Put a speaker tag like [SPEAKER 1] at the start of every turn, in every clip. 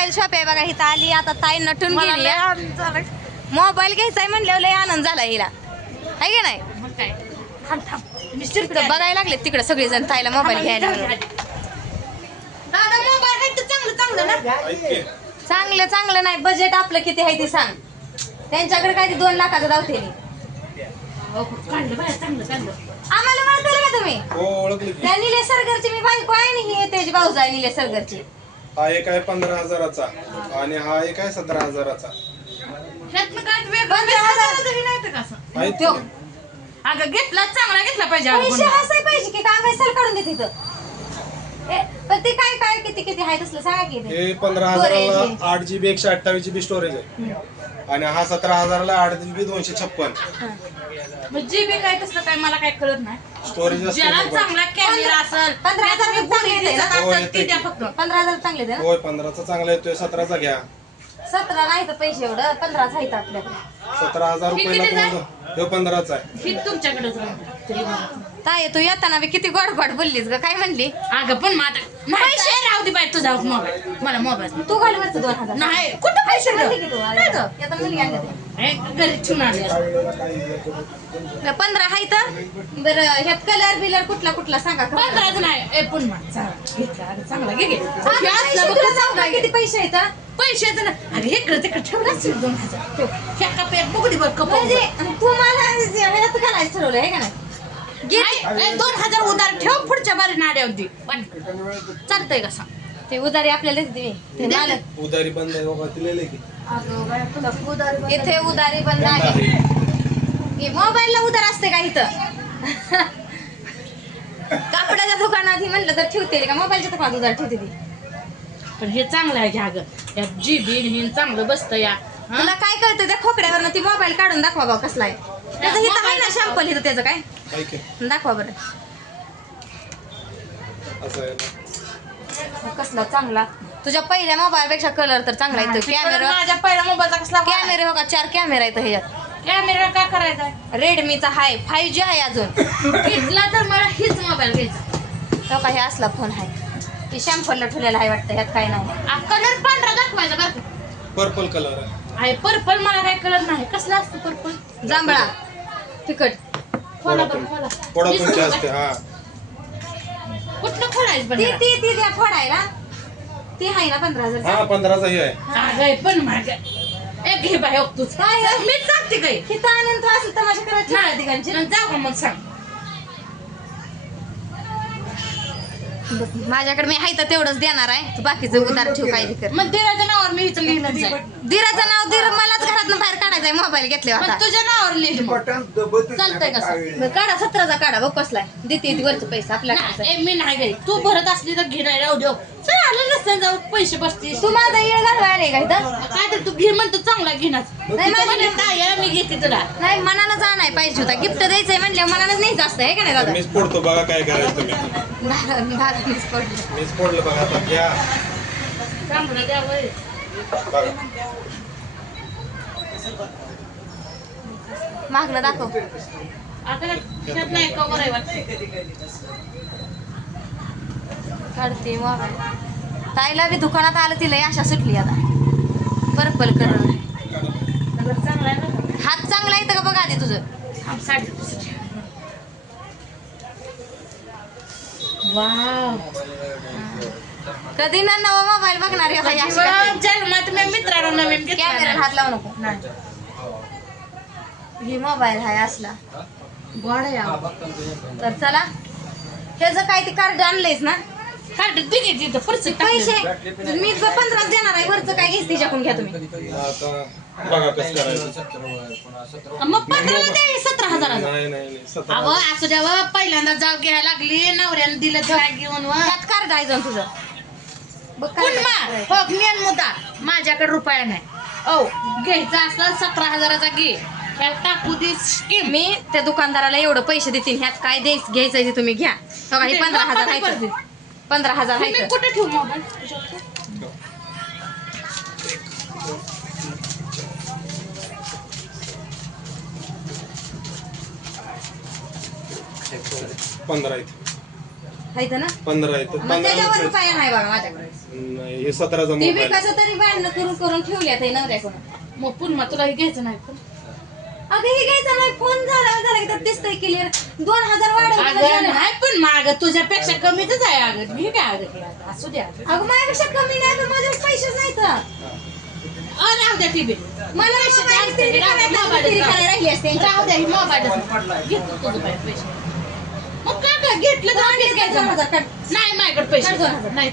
[SPEAKER 1] Mobile shop आहे बघा, इथं आली आता ताई नटून गेली. मोबाईल घ्यायचाय म्हणल्यावर लय आनंद झाला हिला, आहे का नाही?
[SPEAKER 2] मग काय थांब थांब
[SPEAKER 1] तिकडं बघायला लागले तिकडे सगळेजण ताईला मोबाईल घ्यायला.
[SPEAKER 2] दादा मोबाईल आहे तर चांगलं चांगलं ना.
[SPEAKER 1] चांगलं चांगलं नाही, बजेट आपलं किती आहे ते सांग. त्यांच्याकडे काय ते 2 लाखाचं धावते.
[SPEAKER 2] काढलं बाहेर चांगलं चांगलं.
[SPEAKER 1] आम्हाला म्हणताय का तुम्ही?
[SPEAKER 3] हो ओळखली की.
[SPEAKER 1] त्या निलेश सरगरची मी बायको आहे आणि ही त्याची भाऊज आहे निलेश सरगरची.
[SPEAKER 3] हा एक आहे 15,000चा आणि हा एक आहे 17,000चा.
[SPEAKER 2] ह्यातनं काय वेगळं 15,000 जरी नाही तर कसं.
[SPEAKER 3] आहेत
[SPEAKER 1] त्यो.
[SPEAKER 3] की?
[SPEAKER 2] अगं घेतला चांगला घेतला पाहिजे अगं
[SPEAKER 1] पैसे
[SPEAKER 2] पुन्हा.
[SPEAKER 1] असाय पाहिजे की काय सर काढून देत इथं. पण ते काय काय किती किती आहे तसलं सांगा की ते.
[SPEAKER 3] हे 15,000ला 8GB 128GB स्टोरेज आहे आणि हा 17,000ला 8GB 256
[SPEAKER 2] मग जीबी काय तसलं काय मला काय कळत नाही.
[SPEAKER 3] स्टोरेज असते
[SPEAKER 2] ज्याला
[SPEAKER 3] मोबाईल.
[SPEAKER 2] चांगला कॅमेरा असेल
[SPEAKER 1] 15,000
[SPEAKER 2] त्याचं
[SPEAKER 1] चांगले येते ना?
[SPEAKER 3] हो,
[SPEAKER 2] असेल
[SPEAKER 3] येते.
[SPEAKER 2] ते द्या फक्त.
[SPEAKER 1] 15,000 चांगले ते ना?
[SPEAKER 3] होय 15चा चांगला येतोय 17चा घ्या.
[SPEAKER 1] 17 नाही तर पैसे एवढं 15 आहेत आपल्याकडे.
[SPEAKER 3] 17,000
[SPEAKER 2] किती
[SPEAKER 3] रुपयाला
[SPEAKER 2] देताय?
[SPEAKER 3] तो 15चा आहे.
[SPEAKER 2] ही तुमच्याकडेच राहणार. तरी बघा.
[SPEAKER 1] ताई तू येताना बी किती गोड गोड बोललीस ग, काय म्हणली?
[SPEAKER 2] अगं पण माझा पैसे राहू दे बाई तुझा मोबाईल मला मोबाईल
[SPEAKER 1] तू घाल वरचं 2,000.
[SPEAKER 2] नाही कुठं पैसे
[SPEAKER 1] म्हणली
[SPEAKER 2] गं?
[SPEAKER 1] की तू
[SPEAKER 2] नाही गं.
[SPEAKER 1] येताना मुलगी आणली होती.
[SPEAKER 2] घरी ठेवून आले
[SPEAKER 1] 15 आहेत. बरं ह्यात कलर बिलर कुठला कुठला सांगा.
[SPEAKER 2] 15 नाही ए पुन्हा घेतला अगं चांगला घे घे. हे असलं बघ
[SPEAKER 1] तुला
[SPEAKER 2] कसं
[SPEAKER 1] सांगू का किती पैसे आहेत?
[SPEAKER 2] पैशाचं ना अगं इकडे तिकडे ठेवला असेल 2,000 ठेव ह्या कप्यात बघू दे बरं कप
[SPEAKER 1] म्हणजे तू मला ह्यात घालायचं ठरवलं आहे का नाही?
[SPEAKER 2] 2,000 उधार ठेव पुढच्या बारी नाड्या होती चालतंय कसा
[SPEAKER 1] ते उधारी आपल्याला देते ते मालक.
[SPEAKER 3] उधारी बंद आहे बाबा तिला की.
[SPEAKER 1] इथे उधारी बंद आहे. मोबाईलला उधार असते का इथं? कापडाच्या दुकानात ही म्हणलं तर ठेवते का मोबाईलच्या दुकानात उधार ठेवते ती?
[SPEAKER 2] पण हे चांगलं आहे घ्या गं या जीबी हे चांगलं बसतं या
[SPEAKER 1] तुला काय कळतं त्या खोकड्यावरनं ती मोबाईल काढून दाखवा भाऊ कसला आहे. त्याचं इथं आहे ना शॅम्पल इथं त्याचं काय
[SPEAKER 3] आहे की?
[SPEAKER 1] दाखवा बरं
[SPEAKER 3] असं आहे ना.
[SPEAKER 1] कसला चांगला. तुझ्या पहिल्या मोबाईल पेक्षा कलर तर चांगला येतो. कॅमेरा
[SPEAKER 2] माझ्या पहिल्या मोबाईलचा कसला
[SPEAKER 1] कॅमेरे हो का 4 कॅमेरा आहेत ह्याच्यात.
[SPEAKER 2] कॅमेरा काय करायचा
[SPEAKER 1] रेडमीचा हाय 5G आहे अजून.
[SPEAKER 2] घेतला तर मला हीच मोबाईल घ्यायचा
[SPEAKER 1] हो का हे असला फोन आहे. ती शॅम्पलला ठेवलेला आहे वाटतं ह्यात काय नाही.
[SPEAKER 2] कलर पांढरा दाखवायचा बरं का.
[SPEAKER 3] पर्पल कलर आहे.
[SPEAKER 2] आहे पर्पल मला काय कलर नाही कसला असतो पर्पल
[SPEAKER 1] जांभळा तिखट.
[SPEAKER 2] खोला बरं खोला
[SPEAKER 3] पोडापुंची असते हा.
[SPEAKER 2] कुठलं खोलायचं पण
[SPEAKER 1] ती ती ती द्या फोडायला ती आहे ना 15,000.
[SPEAKER 3] हा 15चा ही आहे.
[SPEAKER 2] अगं पण माझ्या एक घे बाय तूच
[SPEAKER 1] काय आहे?
[SPEAKER 2] मीच सांगते काय
[SPEAKER 1] किती आनंद असेल तमाशा करायची
[SPEAKER 2] नाही
[SPEAKER 1] तिघांची.
[SPEAKER 2] जाऊ का मग सांग
[SPEAKER 1] माझ्याकडे मी आहे तर तेवढंच देणार आहे. तू बाकीचं उधार ठेव काय कर.
[SPEAKER 2] मग दिराच्या नावावर मी इथं लिहिलं जाईल
[SPEAKER 1] धीराचं नाव धीर मलाच घरातून बाहेर काढायचंय मोबाईल घेतल्यावर
[SPEAKER 2] मग
[SPEAKER 1] आता.
[SPEAKER 2] तुझ्या नावावर लिहिलं चालतंय कसं
[SPEAKER 1] बरं, काढा 17चा काढा बघ कसलाय देते ती वरचं पैसे आपल्याकडे.
[SPEAKER 2] नाही, मी नाही गई तू भरत असली तर घे नाही राहू देऊ चल आलं नसतं जाऊ पैसे बसतीस
[SPEAKER 1] तू माझा येळ घालवायला आले का इथं?
[SPEAKER 2] काय तर तू घे म्हणतो चांगला घेणार
[SPEAKER 1] नाही, माझी-
[SPEAKER 2] काय मी घेते तुला
[SPEAKER 1] नाही मनानं जाणार पाहिजे होता. गिफ्ट द्यायचंय म्हणल्यावर मनानच नाही जास्त आहे का नाही दादा?
[SPEAKER 3] मीच पोडतो बघा काय करायचं तुम्ही.
[SPEAKER 1] मीच पडलं.
[SPEAKER 3] मीच पोडलं बघा आता घ्या
[SPEAKER 2] चांगलं द्यावं
[SPEAKER 3] बघा.
[SPEAKER 1] मागलं दाखव.
[SPEAKER 2] आता त्यात नाही कवर आहे वाटतं
[SPEAKER 1] काढते मोबाईल. ताईला बी दुकानात आलं तिला अशा सुटली आता पर्पल कलर.
[SPEAKER 2] चांगला आहे ना
[SPEAKER 1] हात चांगला येतं का बघा आधी तुझं.
[SPEAKER 2] साडी वाव
[SPEAKER 1] कधी ना नवा मोबाईल बघणार आहे बाई अशी काय.
[SPEAKER 2] जन्मात मी मित्राला नवीन
[SPEAKER 1] कॅमेरा हात लावू नको.
[SPEAKER 2] नाही
[SPEAKER 1] ही मोबाईल आहे असला.
[SPEAKER 2] गोड आहे
[SPEAKER 1] तर चला ह्याचं काय ते कार्ड आणलंयस ना
[SPEAKER 2] कार्ड दिघे तिथं पुढचं
[SPEAKER 1] पैसे मी 15 देणार आहे. वरचं काय घेस तिच्याकडून घ्या तुम्ही.
[SPEAKER 3] आता बघा कसं करायचं.
[SPEAKER 2] मग 15 दे 17,000
[SPEAKER 3] नाही नाही नाही 17.
[SPEAKER 2] अहो असू द्यावं पहिल्यांदा जाव घ्यायला लागली नवऱ्यानं दिलं काय घेऊन वा
[SPEAKER 1] त्यात कार्ड आहे जाऊन तुझं बघ card
[SPEAKER 2] पुन्हा
[SPEAKER 1] आहे.
[SPEAKER 2] हो मेन मुद्दा माझ्याकडे रुपया नाही ओ घ्यायचा असला 17,000चा घे ह्यात टाकू दे स्कीम
[SPEAKER 1] मी त्या दुकानदाराला एवढं पैसे देतील ह्यात काय घ्यायचंय ते तुम्ही घ्या. बघा हे 15,000 आहे. 15,000
[SPEAKER 2] मी
[SPEAKER 1] आहे.
[SPEAKER 2] कुठे ठेवू मोबाईल
[SPEAKER 3] 15 आहेत.
[SPEAKER 1] हायत ना
[SPEAKER 3] 15 आहे तर
[SPEAKER 1] मग त्याच्यावर
[SPEAKER 3] 15
[SPEAKER 1] रुपया नाही बघा माझ्याकडे
[SPEAKER 3] नाही हे 17चा
[SPEAKER 1] ती बी
[SPEAKER 3] मोबाईल
[SPEAKER 1] कसं तरी भांडणं करून ठेवल्यात हे नवऱ्याकडून.
[SPEAKER 2] मग पुन्हा तुला हे घ्यायचं नाही पण.
[SPEAKER 1] अगं हे घ्यायचं नाही फोन झाला की त्यात दिसतंय क्लिअर 2000 वाढवलं
[SPEAKER 2] अगं
[SPEAKER 1] झालं.
[SPEAKER 2] नाही पण माग तुझ्यापेक्षा कमीच आहे अगं मी काय अगं हे आता असू द्या
[SPEAKER 1] अगं माझ्यापेक्षा कमी नाही पण माझ्याकडे पैसेच नाहीत.
[SPEAKER 2] राहू द्या टीव्ही
[SPEAKER 1] मला
[SPEAKER 2] पैसे
[SPEAKER 1] मोबाईल
[SPEAKER 2] द्यायचे,
[SPEAKER 1] रिपेअरी
[SPEAKER 2] राहू द्या,
[SPEAKER 1] करायला
[SPEAKER 2] मोबाईल
[SPEAKER 1] रिपेअरी
[SPEAKER 2] राहू
[SPEAKER 1] करायला राहिली असते.
[SPEAKER 2] राहू द्या ही मोबाईल घेतो तुझं बाई पैसे मग काय काय घेतलं तर
[SPEAKER 1] आणले
[SPEAKER 2] आणलेच
[SPEAKER 1] काय
[SPEAKER 2] घ्यायचं
[SPEAKER 1] 2000 काढ.
[SPEAKER 2] नाही माझ्याकडे पैसे
[SPEAKER 1] काढ 2000.
[SPEAKER 2] नाही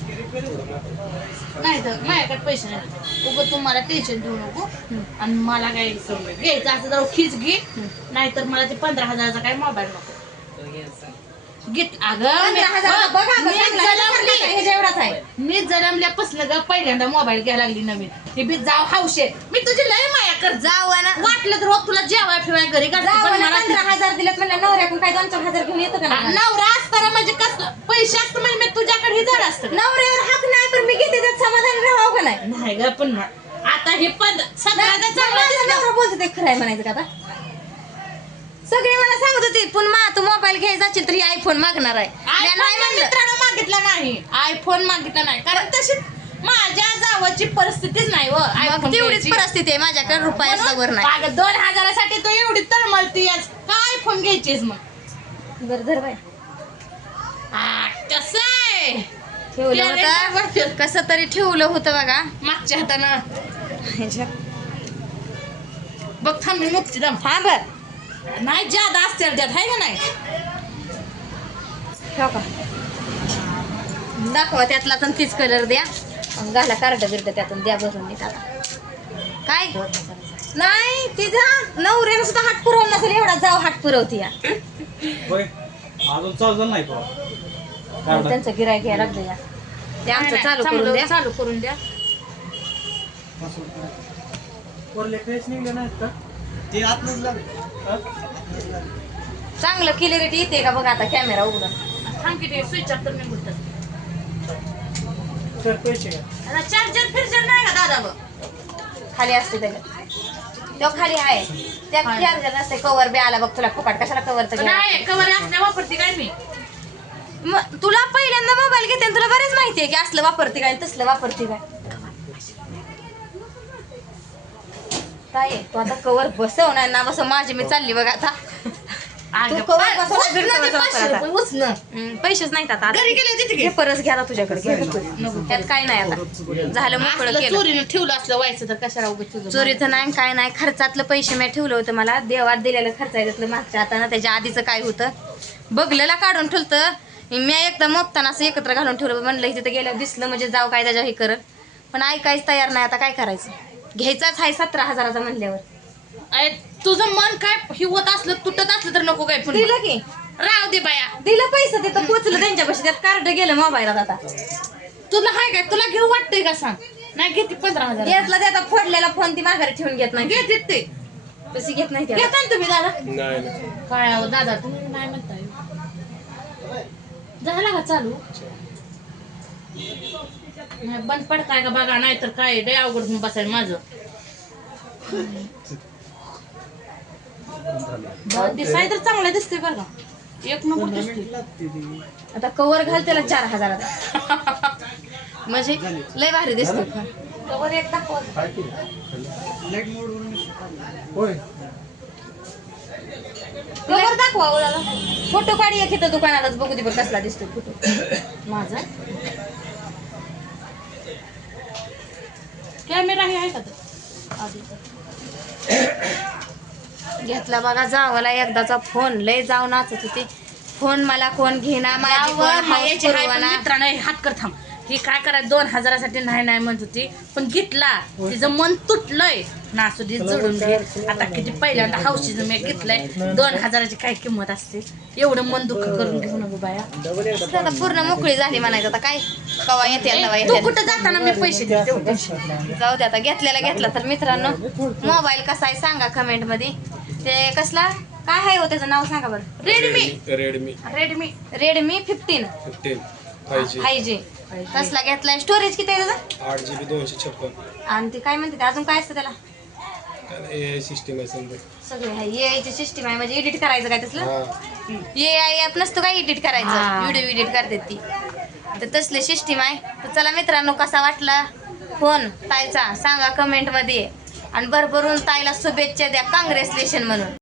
[SPEAKER 2] तर माझ्याकडे पैसे नाही उगं तुम्हाला टेन्शन देऊ नको आणि मला काय घ्यायचं असं जरा खीच घे नाहीतर मला ते 15,000चा काय मोबाईल नको घेत अगं
[SPEAKER 1] 15,000 बघा अगं, चांगला आहे. हे जेवढाच आहे.
[SPEAKER 2] मी जन्मल्यापासून ग पहिल्यांदा मोबाईल घ्यायला लागली नवीन हे बी जाव हौशे मी तुझी लय माया कर
[SPEAKER 1] जाऊ ना
[SPEAKER 2] वाटलं तर रोज तुला जेवाय फिवाय घरी घालते,
[SPEAKER 1] जाऊ
[SPEAKER 2] पण
[SPEAKER 1] ना
[SPEAKER 2] मला
[SPEAKER 1] 15,000 दिलेत म्हणलं नवऱ्याकडून काय 2-4,000 घेऊन येतो का नाही?
[SPEAKER 2] नवरा असताना म्हणजे कसं पैसे असतं म्हणजे मी तुझ्याकडे हे झालं असतं का?
[SPEAKER 1] नवऱ्यावर हक नाही पण मी घेते त्यात समाधान राहावं का नाही?
[SPEAKER 2] नाही ग पण आता हे पण सगळ्याचा चांगला
[SPEAKER 1] माझा
[SPEAKER 2] दिसला.
[SPEAKER 1] नवरा बोलतो ते खरं आहे म्हणायचं का आता? सगळी मला सांगत होती पुन्हा तू मोबाईल घ्यायचा असेल तर ही आयफोन मागणार आहे. मी
[SPEAKER 2] आयफोन
[SPEAKER 1] नाही म्हणलं.
[SPEAKER 2] मित्रानं मागितला नाही आयफोन मागितला नाही कारण तशी माझ्या जावाची परिस्थितीच नाही व
[SPEAKER 1] मग तेवढीच परिस्थिती आहे माझ्याकडे रुपयाचा वर नाही.
[SPEAKER 2] 2,000साठी तू एवढी तळमळतीयस काय आयफोन घ्यायचीस मग
[SPEAKER 1] बरं धर बाय
[SPEAKER 2] कसं आहे
[SPEAKER 1] ठेवलं
[SPEAKER 2] Talent
[SPEAKER 1] होतं
[SPEAKER 2] वाटतं.
[SPEAKER 1] कसं तरी ठेवलं होतं बघा.
[SPEAKER 2] मागच्या हातानं बघ थांब मी मुक्ती दम
[SPEAKER 1] हा बर
[SPEAKER 2] नाही ज्यादा असते त्यात आहे का नाही
[SPEAKER 1] ठेव का दाखवा त्यातला तर तीच कलर द्या आणि घाला कार्ड बिर्ड त्यातून द्या भरून नीट आता. काय नाही तिचा नवऱ्यानं सुद्धा हात पुरवलं नसेल एवढा जाव हात पुरवती या
[SPEAKER 4] होय अजून चालू नाही का
[SPEAKER 1] त्यांचं गिरायक घ्यायला लागलं या ते आमचं चालू करून द्या.
[SPEAKER 2] चालू करून द्या
[SPEAKER 4] वरले पेज निघले नाहीत का ते आतच
[SPEAKER 1] चांगलं क्लिअरिटी येते का बघा आता कॅमेरा उघडा.
[SPEAKER 2] थांब किती स्विच ऑफ तर निघून
[SPEAKER 4] तर पैसे का
[SPEAKER 2] चार्जर फिर्जर नाही का दादा बघ
[SPEAKER 1] खाली असते त्याच्यात तो खाली आहे त्यात चार्जर नसते कवर बी आला बघ तुला फुकाट कशाला कवर तर घ्यायला?
[SPEAKER 2] नाही कवर असल्या वापरते काय मी
[SPEAKER 1] मग तुला पहिल्यांदा मोबाईल घेते आणि तुला बरेच माहिती आहे की असलं वापरते काय तसलं वापरते काय. काय आहे? तू आता कवर बसव नाही ना बसव माझी मी चालली बघ आता. तू cover बसव, बिलकुल बसव आता. पैसेच नाहीत आता
[SPEAKER 2] घरी गेले तिथे
[SPEAKER 1] घे परस घ्या आता तुझ्याकडे घे. त्यात काय नाही आता झालं मोकळं केलं.
[SPEAKER 2] चोरीनं ठेवलं असलं व्हायचं तर कशाला उगाच तुझं
[SPEAKER 1] चोरीचं नाही काय नाही खर्चातलं पैसे मी ठेवलं होतं मला देवात दिलेलं खर्च आहे त्यातलं मागच्या आता ना त्याच्या आधीचं काय होतं बघलेला काढून ठेवलं मी एकदम मोपताना असं एकत्र घालून ठेवलं म्हणलं तिथं गेलं दिसलं म्हणजे जाऊ काय त्याच्या हे करत पण ऐकायच तयार नाही आता काय करायचं घ्यायचाच आहे 17,000चा म्हणल्यावर.
[SPEAKER 2] अरे, तुझं मन काय हिवत असलं तुटत असलं तर नको काय पण
[SPEAKER 1] दिलं की
[SPEAKER 2] राहू दे बाया
[SPEAKER 1] दिलं पैसे तिथं पोचलं त्यांच्यापाशी त्यात कार्ड गेलं मोबाईलात आता
[SPEAKER 2] तुला हाय काय तुला घेऊ वाटतंय का सांग नाही घेते 15,000
[SPEAKER 1] घेतला त्याचा फोडलेला फोन ती माघारी ठेवून घेत नाही
[SPEAKER 2] घेते ते
[SPEAKER 1] तशी घेत नाही त्या.
[SPEAKER 2] घेता ना तुम्ही दादा
[SPEAKER 3] नाही नाही
[SPEAKER 2] काय अहो दादा तुम्ही नाही म्हणताय झाला का चालू नाही बंद पडताय का बघा नाही तर काय लय अवघड होऊन बसायला माझं दिसाय तर चांगलं दिसतंय बरं का एक नंबर दिसतोय
[SPEAKER 1] आता कवर घाल त्याला 4,000चा म्हणजे लय भारी दिसतो कवर एक दाखव
[SPEAKER 3] होय
[SPEAKER 1] कवर दाखवा ओळाला फोटो काढी एक इथं दुकानालाच बघू दे बरं कसला दिसतो फोटो
[SPEAKER 2] माझा कॅमेरा हे आहे का तर आधीचा
[SPEAKER 1] घेतला बघा जावाला एकदाचा फोन लय जाऊ नाचत होती फोन मला कोण घेणार माझी कोण
[SPEAKER 2] यावं,
[SPEAKER 1] हाऊस
[SPEAKER 2] याची हाय पण
[SPEAKER 1] पुरवणार.
[SPEAKER 2] मित्रानं हे हात कर थांब ही काय करायचं 2,000साठी नाही नाही म्हणत होती पण घेतला तिचं मन तुटलंय नासुदी जोडून घे आता किती पहिल्यांदा हौशीचं मी घेतलंय 2,000ची काय किंमत असते एवढं मन दुःख करून घेऊ नको बाया
[SPEAKER 1] आता पूर्ण मोकळी झाली म्हणायचं आता काय कवा येते कवा
[SPEAKER 2] तू
[SPEAKER 1] येते
[SPEAKER 2] कुठं जाताना मी पैसे देते तेवढे पैसे.
[SPEAKER 1] जाऊ दे आता घेतलेला घेतला तर मित्रांनो मोबाईल कसा आहे सांगा कमेंट मध्ये ते कसला काय आहे हो त्याचं नाव सांगा बरं
[SPEAKER 3] रेडमी
[SPEAKER 1] रेडमी 15
[SPEAKER 3] 15 5G
[SPEAKER 1] 5G कसला घेतलाय स्टोरेज किती आहे त्याचं
[SPEAKER 3] 8GB 256
[SPEAKER 1] आणि ते काय म्हणते ते अजून काय असतं त्याला
[SPEAKER 3] AI सिस्टीम आहे समजा
[SPEAKER 1] सगळे आहे यायची सिस्टीम आहे म्हणजे एडिट करायचं काय तसलं
[SPEAKER 3] हा
[SPEAKER 1] AI ॲप नसतो काय एडिट करायचं,
[SPEAKER 2] हा.
[SPEAKER 1] व्हिडिओ एडिट करतात ती. तर तसले सिस्टीम आहे. तर चला मित्रांनो, कसा वाटला फोन ताईचा सांगा कमेंटमध्ये, आणि भरभरून ताईला शुभेच्छा द्या, काँग्रेसलेशन म्हणून.